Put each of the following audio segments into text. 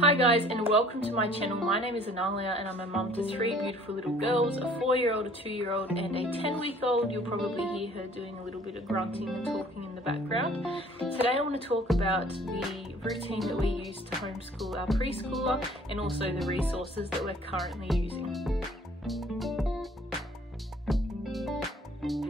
Hi guys, and welcome to my channel. My name is Analia and I'm a mum to 3 beautiful little girls, a 4-year-old, a 2-year-old and a 10-week-old. You'll probably hear her doing a little bit of grunting and talking in the background. Today I want to talk about the routine that we use to homeschool our preschooler and also the resources that we're currently using.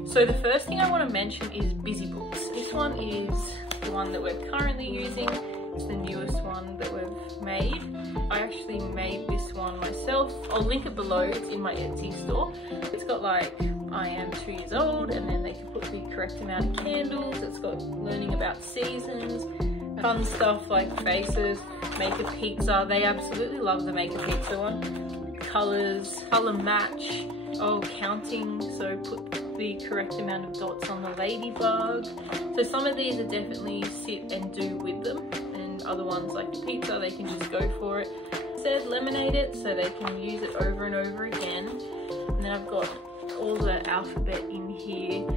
So the first thing I want to mention is Busybook. This one is the one that we're currently using. It's the newest one that we've made. I actually made this one myself. I'll link it below. It's in my Etsy store. It's got like I am 2 years old, and then they can put the correct amount of candles. It's got learning about seasons, fun stuff like faces, make a pizza. They absolutely love the make a pizza one. Colors, color match, counting, so put the correct amount of dots on the ladybug. So some of these are definitely sit and do with them. Other ones like the pizza, they can just go for it. Instead, laminate it so they can use it over and over again. And then I've got all the alphabet in here.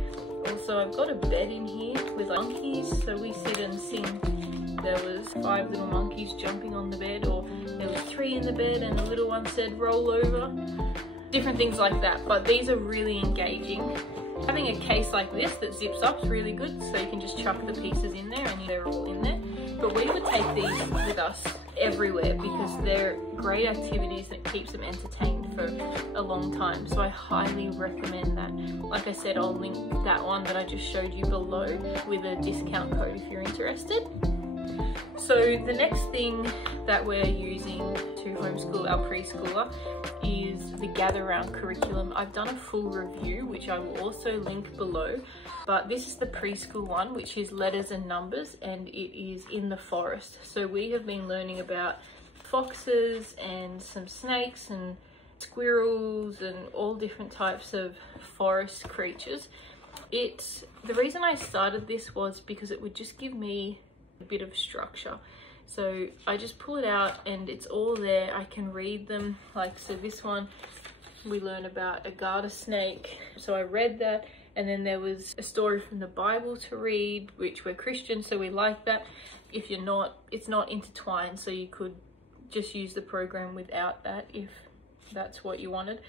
Also, I've got a bed in here with monkeys, so we sit and sing. There was 5 little monkeys jumping on the bed, or there was 3 in the bed and the little one said roll over. Different things like that, but these are really engaging. Having a case like this that zips up is really good, so you can just chuck the pieces in there and they're all in there. But we would take these with us everywhere because they're great activities that keeps them entertained for a long time. So I highly recommend that. Like I said, I'll link that one that I just showed you below with a discount code if you're interested. So the next thing that we're using to homeschool our preschooler is the Gather Round curriculum. I've done a full review, which I will also link below, but this is the preschool one, which is letters and numbers, and it is in the forest. So we have been learning about foxes and some snakes and squirrels and all different types of forest creatures. The reason I started this was because it would just give me a bit of structure. So I just pull it out and it's all there. I can read them. Like, so this one, we learn about a garter snake. So I read that, and then there was a story from the Bible to read, which we're Christian, so we like that. If you're not, it's not intertwined, so you could just use the program without that if that's what you wanted.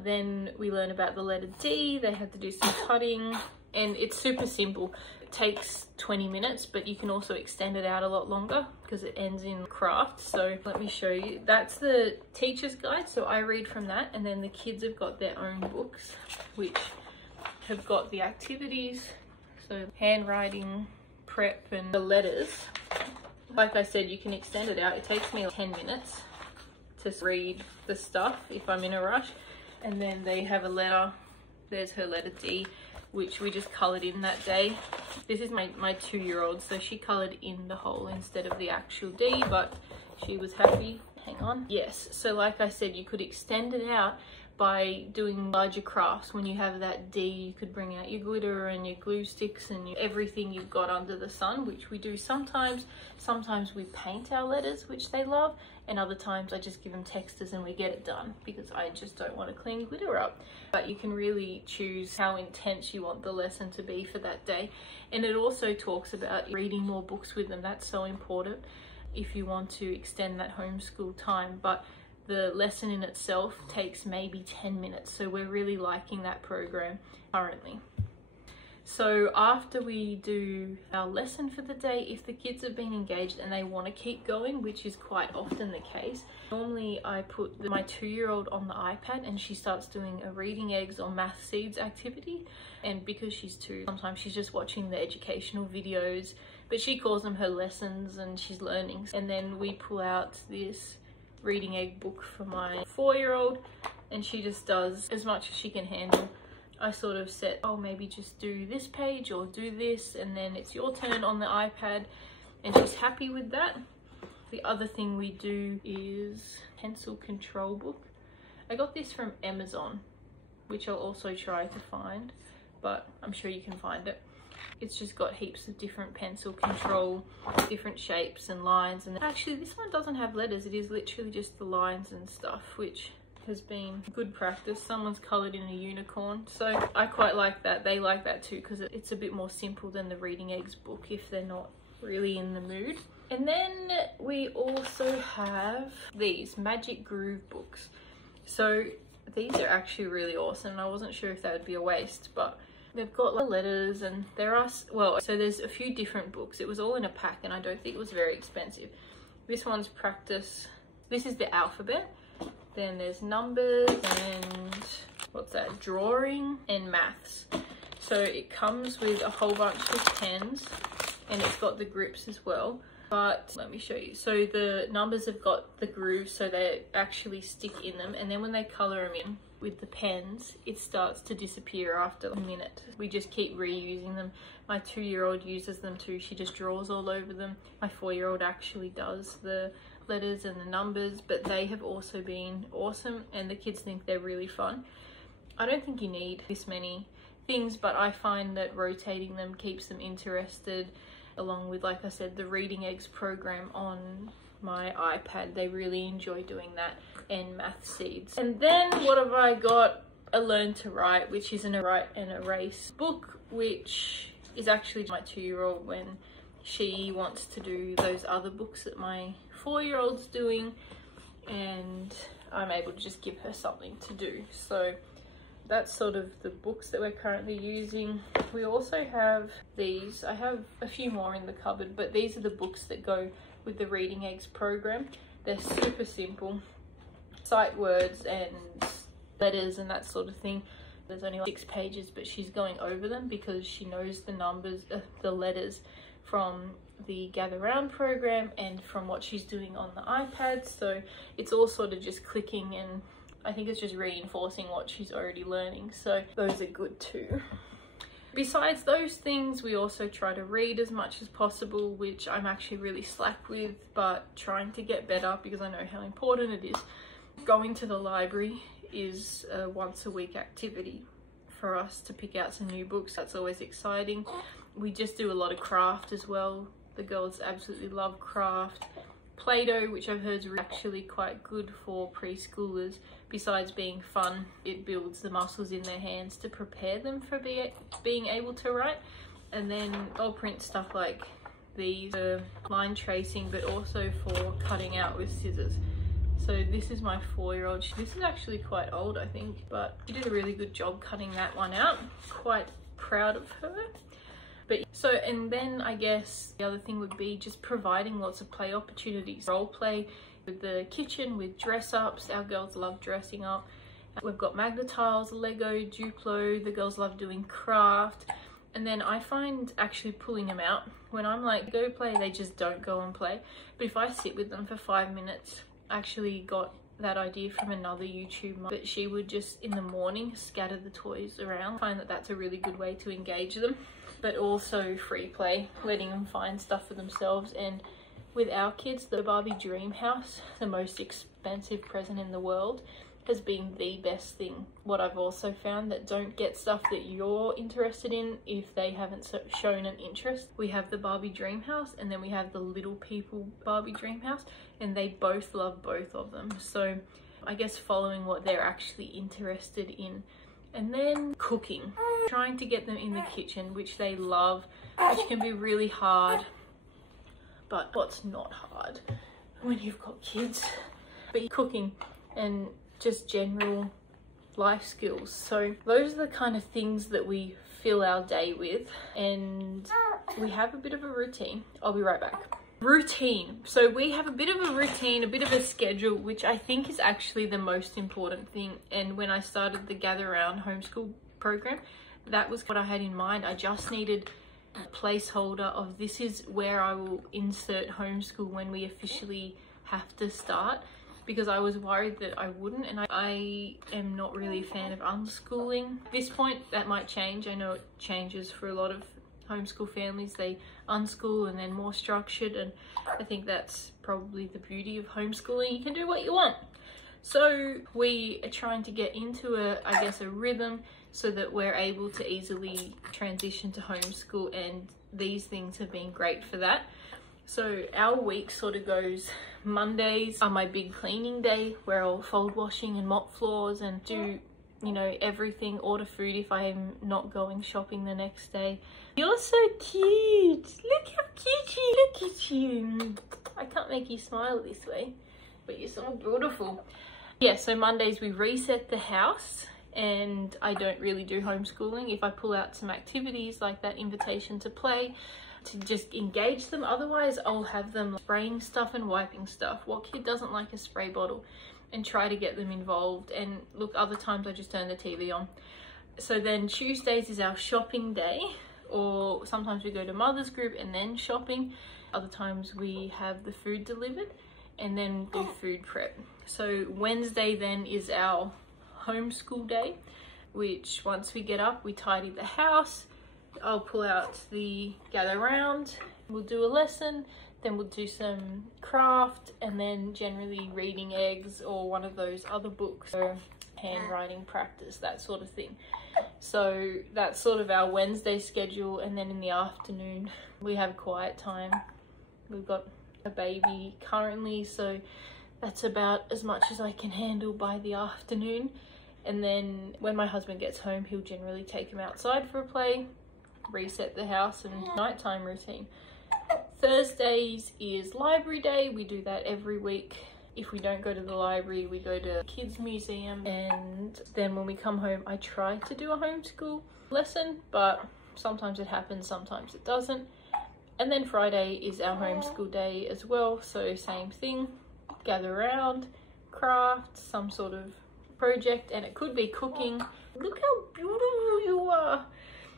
Then we learn about the letter D. They had to do some cutting, and it's super simple. It takes 20 minutes, but you can also extend it out a lot longer because it ends in craft. So let me show you. That's the teacher's guide, so I read from that, and then the kids have got their own books which have got the activities, so handwriting, prep, and the letters. Like I said, you can extend it out. It takes me 10 minutes to read the stuff if I'm in a rush. And then they have a letter. There's her letter D, which we just coloured in that day. This is my 2-year-old, so she coloured in the hole instead of the actual D, but she was happy. Hang on. Yes, so like I said, you could extend it out by doing larger crafts. When you have that D, you could bring out your glitter and your glue sticks and everything you've got under the sun, which we do sometimes. Sometimes we paint our letters, which they love, and other times I just give them textures and we get it done because I just don't want to clean glitter up. But you can really choose how intense you want the lesson to be for that day. And it also talks about reading more books with them. That's so important if you want to extend that homeschool time. But the lesson in itself takes maybe 10 minutes, so we're really liking that program currently. So after we do our lesson for the day, if the kids have been engaged and they want to keep going, which is quite often the case, normally I put my 2-year-old on the iPad and she starts doing a reading eggs or math seeds activity. And because she's 2, sometimes she's just watching the educational videos, but she calls them her lessons and she's learning. And then we pull out this reading egg book for my 4-year-old, and she just does as much as she can handle. I sort of set, maybe just do this page or do this, and then it's your turn on the iPad, and she's happy with that. The other thing we do is pencil control book. I got this from Amazon, which I'll also try to find, but I'm sure you can find it. It's just got heaps of different pencil control, different shapes and lines. And actually this one doesn't have letters, it is literally just the lines and stuff, which has been good practice. Someone's coloured in a unicorn, so I quite like that. They like that too because it's a bit more simple than the reading eggs book if they're not really in the mood. And then we also have these Magic Groove books. So these are actually really awesome, and I wasn't sure if that would be a waste, but they've got like letters, and there are, well, so there's a few different books. It was all in a pack, and I don't think it was very expensive. This one's practice. This is the alphabet. Then there's numbers and what's that? Drawing and maths. So it comes with a whole bunch of pens, and it's got the grips as well. But let me show you. So the numbers have got the grooves, so they actually stick in them, and then when they color them in with the pens, it starts to disappear after a minute. We just keep reusing them. My 2-year-old uses them too. She just draws all over them. My 4-year-old actually does the letters and the numbers, but they have also been awesome, and the kids think they're really fun. I don't think you need this many things, but I find that rotating them keeps them interested, along with, like I said, the Reading Eggs program on my iPad. They really enjoy doing that, and Math Seeds. And then what have I got? A Learn to Write, which is an write and erase book, which is actually my 2-year-old when she wants to do those other books that my 4-year-old's doing, and I'm able to just give her something to do. So that's sort of the books that we're currently using. We also have these. I have a few more in the cupboard, but these are the books that go with the Reading Eggs program. They're super simple. Sight words and letters and that sort of thing. There's only like 6 pages, but she's going over them because she knows the numbers, the letters from the Gather Round program and from what she's doing on the iPad. So it's all sort of just clicking, and I think it's just reinforcing what she's already learning. So those are good too. Besides those things, we also try to read as much as possible, which I'm actually really slack with, but trying to get better because I know how important it is. Going to the library is a once-a-week activity for us to pick out some new books. That's always exciting. We just do a lot of craft as well. The girls absolutely love craft. Play-Doh, which I've heard is actually quite good for preschoolers. Besides being fun, it builds the muscles in their hands to prepare them for being able to write. And then I'll print stuff like these for line tracing, but also for cutting out with scissors. So this is my 4-year-old. This is actually quite old, I think, but she did a really good job cutting that one out. Quite proud of her. But so, and then I guess the other thing would be just providing lots of play opportunities. Role play with the kitchen, with dress ups. Our girls love dressing up. We've got Magnetiles, Lego, Duplo. The girls love doing craft. And then I find actually pulling them out, when I'm like, go play, they just don't go and play. But if I sit with them for 5 minutes, I actually got that idea from another YouTuber, but she would just in the morning scatter the toys around. I find that that's a really good way to engage them, but also free play, letting them find stuff for themselves. And with our kids, the Barbie Dream House, the most expensive present in the world, has been the best thing. What I've also found, that don't get stuff that you're interested in if they haven't shown an interest. We have the Barbie Dream House, and then we have the Little People Barbie Dream House, and they both love both of them. So I guess following what they're actually interested in. And then cooking, trying to get them in the kitchen, which they love, which can be really hard. But what's not hard when you've got kids? But cooking and just general life skills. So those are the kind of things that we fill our day with, and we have a bit of a routine. I'll be right back. Routine. So we have a bit of a routine, a bit of a schedule, which I think is actually the most important thing. And when I started the Gather Round homeschool program, that was what I had in mind. I just needed a placeholder of, this is where I will insert homeschool when we officially have to start, because I was worried that I wouldn't, and I am not really a fan of unschooling. At this point, that might change. I know it changes for a lot of homeschool families. They unschool and then more structured, and I think that's probably the beauty of homeschooling. You can do what you want. So we are trying to get into I guess a rhythm so that we're able to easily transition to homeschool, and these things have been great for that. So our week sort of goes, Mondays are my big cleaning day, where I'll fold washing and mop floors and do you know, everything, order food if I'm not going shopping the next day. You're so cute. Look how cute you look at you. I can't make you smile this way, but you're so beautiful. Yeah, so Mondays we reset the house, and I don't really do homeschooling. If I pull out some activities like that invitation to play, to just engage them, otherwise I'll have them spraying stuff and wiping stuff. What kid doesn't like a spray bottle? And try to get them involved. And look, other times I just turn the TV on. So then Tuesdays is our shopping day, or sometimes we go to mother's group and then shopping. Other times we have the food delivered and then do food prep. So Wednesday then is our homeschool day, which once we get up, we tidy the house. I'll pull out the gather round, we'll do a lesson, then we'll do some craft, and then generally reading eggs or one of those other books, so handwriting practice, that sort of thing. So that's sort of our Wednesday schedule. And then in the afternoon we have quiet time. We've got a baby currently, so that's about as much as I can handle by the afternoon. And then when my husband gets home, he'll generally take him outside for a play, reset the house, and nighttime routine. Thursdays is library day. We do that every week. If we don't go to the library, we go to kids museum. And then when we come home, I try to do a homeschool lesson, but sometimes it happens, sometimes it doesn't. And then Friday is our homeschool day as well. So same thing, gather around, craft, some sort of project, and it could be cooking. Look how beautiful you are.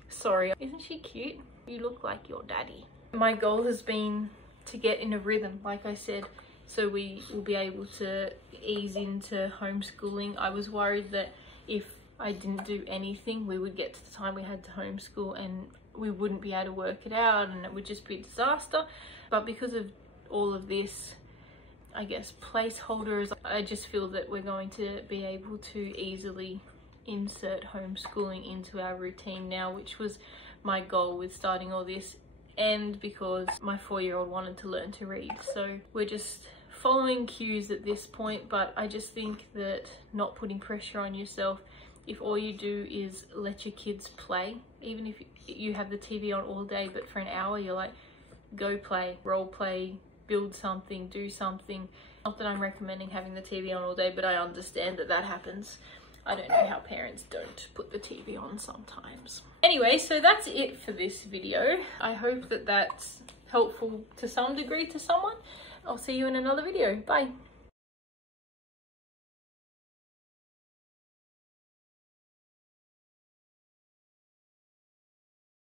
Sorry, isn't she cute? You look like your daddy. My goal has been to get in a rhythm, like I said, so we will be able to ease into homeschooling. I was worried that if I didn't do anything, we would get to the time we had to homeschool and we wouldn't be able to work it out and it would just be a disaster. But because of all of this, I guess, placeholders, I just feel that we're going to be able to easily insert homeschooling into our routine now, which was my goal with starting all this, and because my 4-year-old wanted to learn to read. So we're just following cues at this point, but I just think that not putting pressure on yourself. If all you do is let your kids play, even if you have the TV on all day, but for an hour you're like, go play, role play, build something, do something. Not that I'm recommending having the TV on all day, but I understand that that happens. I don't know how parents don't put the TV on sometimes. Anyway, so that's it for this video. I hope that that's helpful to some degree to someone. I'll see you in another video. Bye.